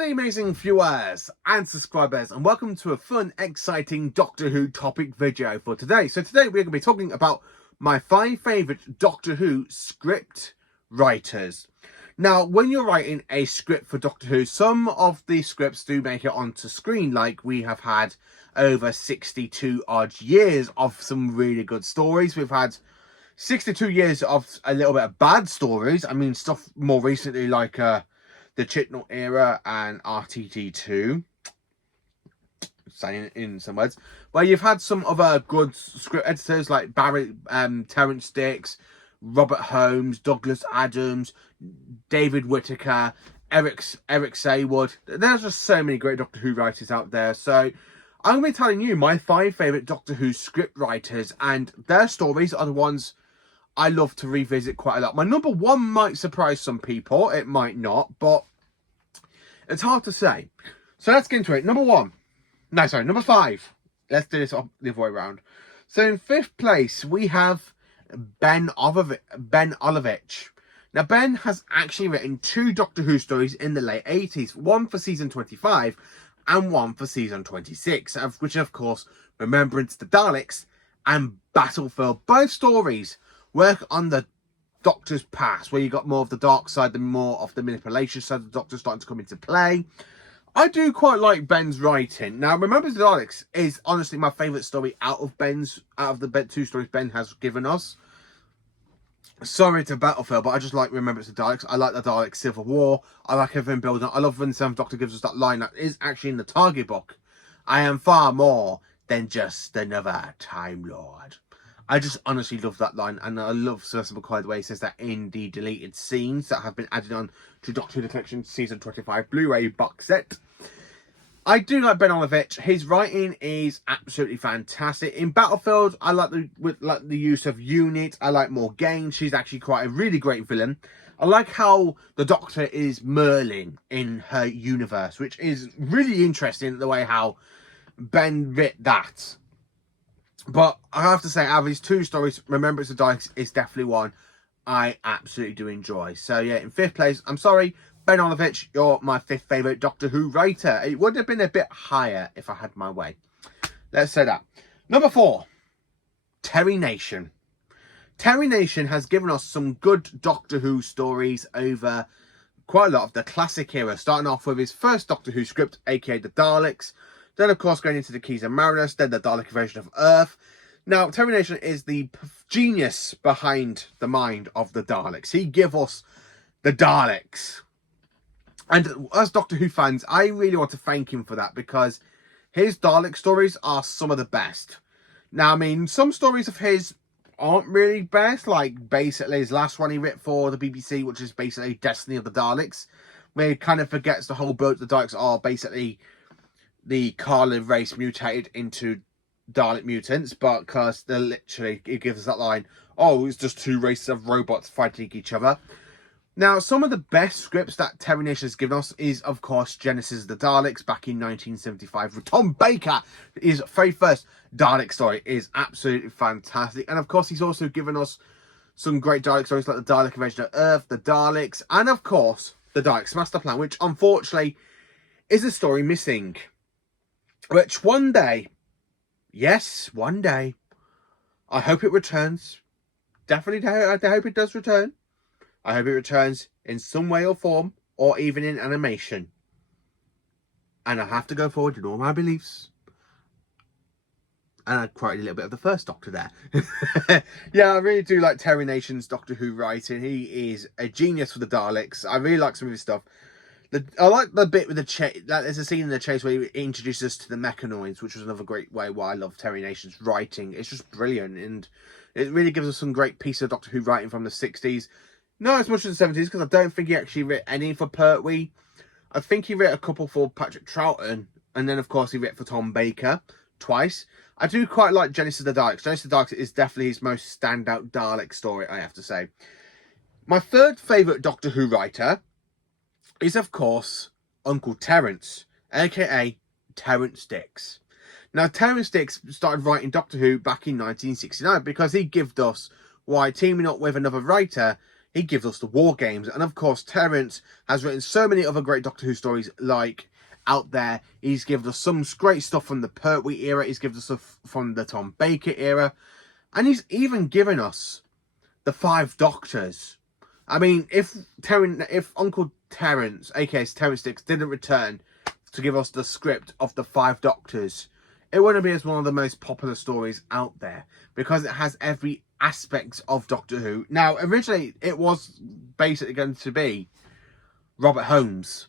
day, amazing viewers and subscribers, and welcome to a fun, exciting Doctor Who topic video for today. So today we're going to be talking about my 5 favourite Doctor Who script writers. Now, when you're writing a script for Doctor Who, some of the scripts do make it onto screen, like we have had over 62 odd years of some really good stories. We've had 62 years of a little bit of bad stories. I mean, stuff more recently like the Chibnall era and RTD2, saying in some words, where you've had some other good script editors like Terrance Dicks, Robert Holmes, Douglas Adams, David Whittaker, Eric Saward. There's just so many great Doctor Who writers out there. So I'm going to be telling you my 5 favourite Doctor Who script writers, and their stories are the ones I love to revisit quite a lot. My number 1 might surprise some people, it might not, but it's hard to say. So let's get into it. Number 5. Let's do this the other way around. So in 5th place, we have Ben Olivich. Now, Ben has actually written 2 Doctor Who stories in the late 80s, one for season 25 and one for season 26, which of course, Remembrance of the Daleks and Battlefield. Both stories work on the Doctor's past, where you got more of the dark side and more of the manipulation side of the Doctor starting to come into play. I do quite like Ben's writing. Now, Remembrance of the Daleks is honestly my favourite story out of the 2 stories Ben has given us. Sorry to Battlefield, but I just like Remembrance of the Daleks. I like the Dalek Civil War. I like everything building up. I love when the 7th Doctor gives us that line that is actually in the Target book. I am far more than just another Time Lord. I just honestly love that line, and I love Sylvester McCoy the way he says that in the deleted scenes that have been added on to Doctor Who The Collection Season 25 Blu-ray box set. I do like Ben Olivich. His writing is absolutely fantastic. In Battlefield, I like the use of Unit. I like Morgaine. She's actually quite a really great villain. I like how the Doctor is Merlin in her universe, which is really interesting, the way how Ben writ that. But I have to say, out of these 2 stories, Remembrance of the Daleks is definitely one I absolutely do enjoy. So yeah, in 5th place, I'm sorry, Ben Olivich, you're my 5th favourite Doctor Who writer. It would have been a bit higher if I had my way. Let's say that. Number 4, Terry Nation. Terry Nation has given us some good Doctor Who stories over quite a lot of the classic era, starting off with his first Doctor Who script, aka The Daleks. Then, of course, going into the Keys of Marinus, then the Dalek invasion of Earth. Now, Terry Nation is the genius behind the mind of the Daleks. He gave us the Daleks. And as Doctor Who fans, I really want to thank him for that, because his Dalek stories are some of the best. Now, I mean, some stories of his aren't really best, like basically his last one he wrote for the BBC, which is basically Destiny of the Daleks, where he kind of forgets the whole boat. The Daleks are basically the Kharliv race mutated into Dalek mutants, but because they're literally, it gives us that line, oh, it's just 2 races of robots fighting each other. Now, some of the best scripts that Terry Nation has given us is, of course, Genesis of the Daleks back in 1975 with Tom Baker. His very first Dalek story is absolutely fantastic. And, of course, he's also given us some great Dalek stories like the Dalek Invasion of Earth, the Daleks, and, of course, the Daleks Master Plan, which, unfortunately, is a story missing. Which one day, yes, one day, I hope it returns. Definitely, I hope it does return. I hope it returns in some way or form, or even in animation. And I have to go forward in all my beliefs. And I quoted a little bit of the first Doctor there. Yeah, I really do like Terry Nation's Doctor Who writing. He is a genius for the Daleks. I really like some of his stuff. I like the bit with the chase. There's a scene in the chase where he introduces us to the Mechanoids, which was another great way why I love Terry Nation's writing. It's just brilliant, and it really gives us some great piece of Doctor Who writing from the 60s. Not as much as the 70s, because I don't think he actually wrote any for Pertwee. I think he wrote a couple for Patrick Troughton, and then, of course, he wrote for Tom Baker twice. I do quite like Genesis of the Daleks. Genesis of the Daleks is definitely his most standout Dalek story, I have to say. My 3rd favourite Doctor Who writer is, of course, Uncle Terrance, aka Terrance Dicks. Now, Terrance Dicks started writing Doctor Who back in 1969 because he gave us why, teaming up with another writer, he gives us the War Games. And of course, Terence has written so many other great Doctor Who stories like out there. He's given us some great stuff from the Pertwee era. He's given us stuff from the Tom Baker era. And he's even given us the 5 Doctors. I mean, if Uncle Terence, aka Terence Dicks, didn't return to give us the script of the 5 Doctors, it wouldn't be as one of the most popular stories out there, because it has every aspect of Doctor Who. Now, originally, it was basically going to be Robert Holmes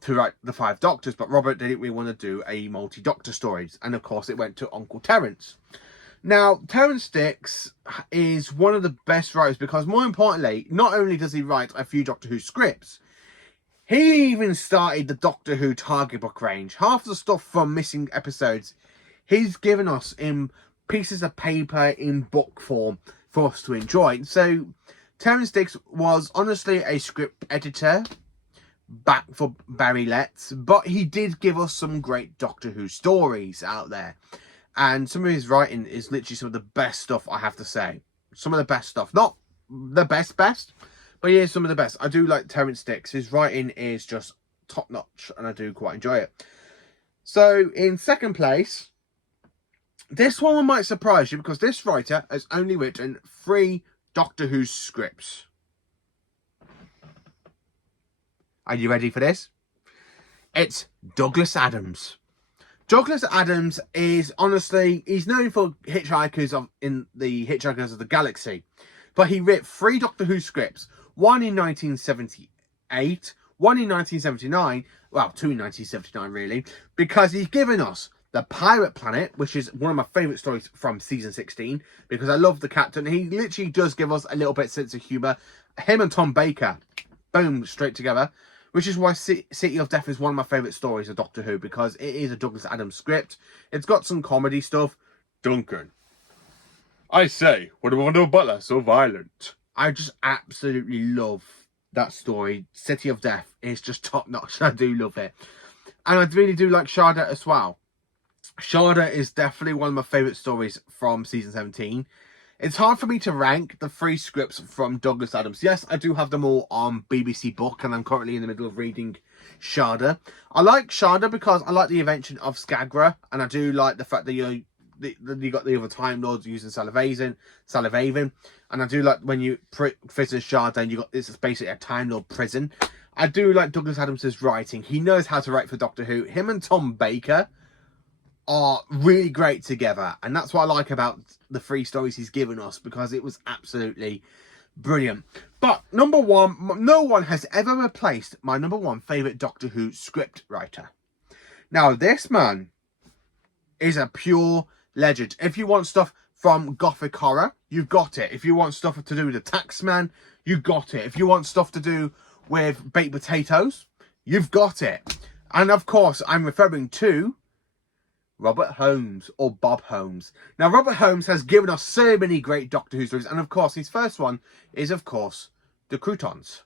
to write the 5 Doctors, but Robert didn't really want to do a multi-Doctor stories, and of course, it went to Uncle Terence. Now, Terence Dicks is one of the best writers because, more importantly, not only does he write a few Doctor Who scripts, he even started the Doctor Who target book range. Half the stuff from missing episodes, he's given us in pieces of paper in book form for us to enjoy. So, Terence Dicks was honestly a script editor back for Barry Letts, but he did give us some great Doctor Who stories out there. And some of his writing is literally some of the best stuff, I have to say. Some of the best stuff. Not the best, but yeah, some of the best. I do like Terence Dicks. His writing is just top-notch, and I do quite enjoy it. So, in second place, this one might surprise you, because this writer has only written 3 Doctor Who scripts. Are you ready for this? It's Douglas Adams. Douglas Adams is, honestly, he's known for in the Hitchhikers of the Galaxy. But he wrote 3 Doctor Who scripts. One in 1978, one in 1979, well, 2 in 1979 really, because he's given us The Pirate Planet, which is one of my favourite stories from season 16, because I love the captain. He literally does give us a little bit of sense of humour. Him and Tom Baker, boom, straight together. Which is why City of Death is one of my favourite stories of Doctor Who, because it is a Douglas Adams script. It's got some comedy stuff. Duncan. I say, what do we want to do, Butler? So violent. I just absolutely love that story. City of Death is just top notch. I do love it. And I really do like Shada as well. Shada is definitely one of my favourite stories from season 17. It's hard for me to rank the 3 scripts from Douglas Adams. Yes, I do have them all on BBC Book, and I'm currently in the middle of reading Shada. I like Shada because I like the invention of Skagra, and I do like the fact that you got the other Time Lords using Salivaven, and I do like when you prison Shada, and it's basically a Time Lord prison. I do like Douglas Adams' writing. He knows how to write for Doctor Who. Him and Tom Baker are really great together, and that's what I like about the 3 stories he's given us, because it was absolutely brilliant. But number 1, no one has ever replaced my number 1 favourite Doctor Who script writer. Now, this man is a pure legend. If you want stuff from Gothic horror, you've got it. If you want stuff to do with the Taxman, you've got it. If you want stuff to do with baked potatoes, you've got it. And of course, I'm referring to Robert Holmes, or Bob Holmes. Now, Robert Holmes has given us so many great Doctor Who stories, and of course, his first one is, of course, The Croutons,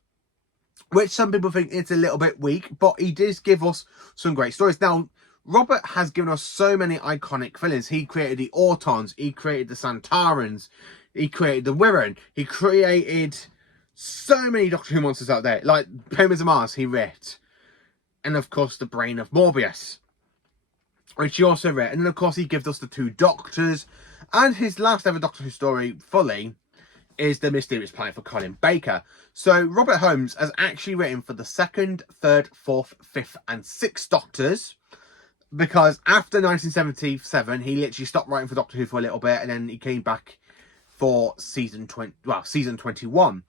which some people think it's a little bit weak, but he does give us some great stories. Now, Robert has given us so many iconic villains. He created the Autons, he created the Santarans, he created the Wirren, he created so many Doctor Who monsters out there, like Pyramids of Mars, he wrote, and of course, the Brain of Morbius, which he also read. And then, of course, he gives us the 2 Doctors. And his last ever Doctor Who story, fully, is The Mysterious Planet for Colin Baker. So, Robert Holmes has actually written for the 2nd, 3rd, 4th, 5th and 6th Doctors. Because after 1977, he literally stopped writing for Doctor Who for a little bit. And then he came back for season 21.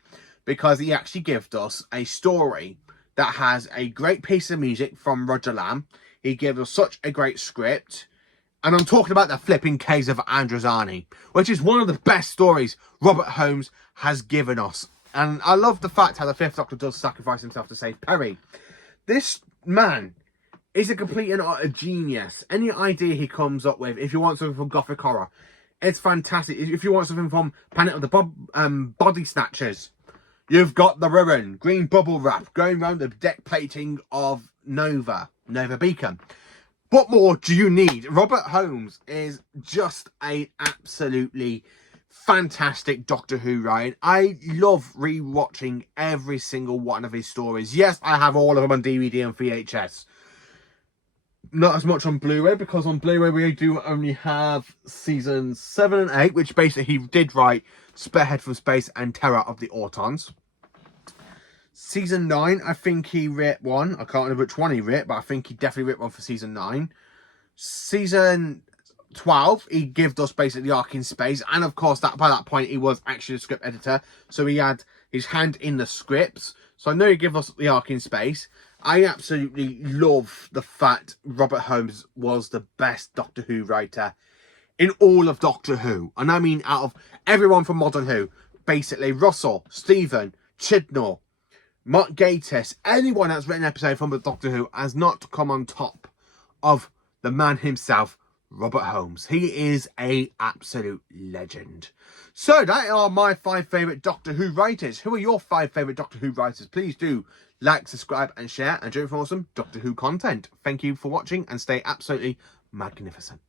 Because he actually gave us a story that has a great piece of music from Roger Lamb. He gave us such a great script. And I'm talking about The Flipping Case of Androzani, which is one of the best stories Robert Holmes has given us. And I love the fact how the 5th Doctor does sacrifice himself to save Perry. This man is a complete and utter genius. Any idea he comes up with, if you want something from Gothic horror, it's fantastic. If you want something from Planet of the Body Snatchers, you've got the Wirren, green bubble wrap, going around the deck plating of Nova Beacon. What more do you need? Robert Holmes is just an absolutely fantastic Doctor Who writing. I love re-watching every single one of his stories. Yes, I have all of them on DVD and VHS. Not as much on Blu-ray, because on Blu-ray we do only have seasons 7 and 8, which basically he did write Spearhead from Space and Terror of the Autons. Season 9, I think he wrote one. I can't remember which one he wrote, but I think he definitely wrote one for season 9. Season 12, he gave us basically the Ark in Space, and of course that by that point he was actually a script editor, so he had his hand in the scripts. So I know he gave us the Ark in Space. I absolutely love the fact Robert Holmes was the best Doctor Who writer in all of Doctor Who, and I mean out of everyone from Modern Who, basically Russell, Stephen, Chibnall, Mark Gatiss, anyone that's written an episode from the Doctor Who has not come on top of the man himself, Robert Holmes. He is a absolute legend. So that are my 5 favourite Doctor Who writers. Who are your 5 favourite Doctor Who writers? Please do like, subscribe and share, and join for awesome Doctor Who content. Thank you for watching and stay absolutely magnificent.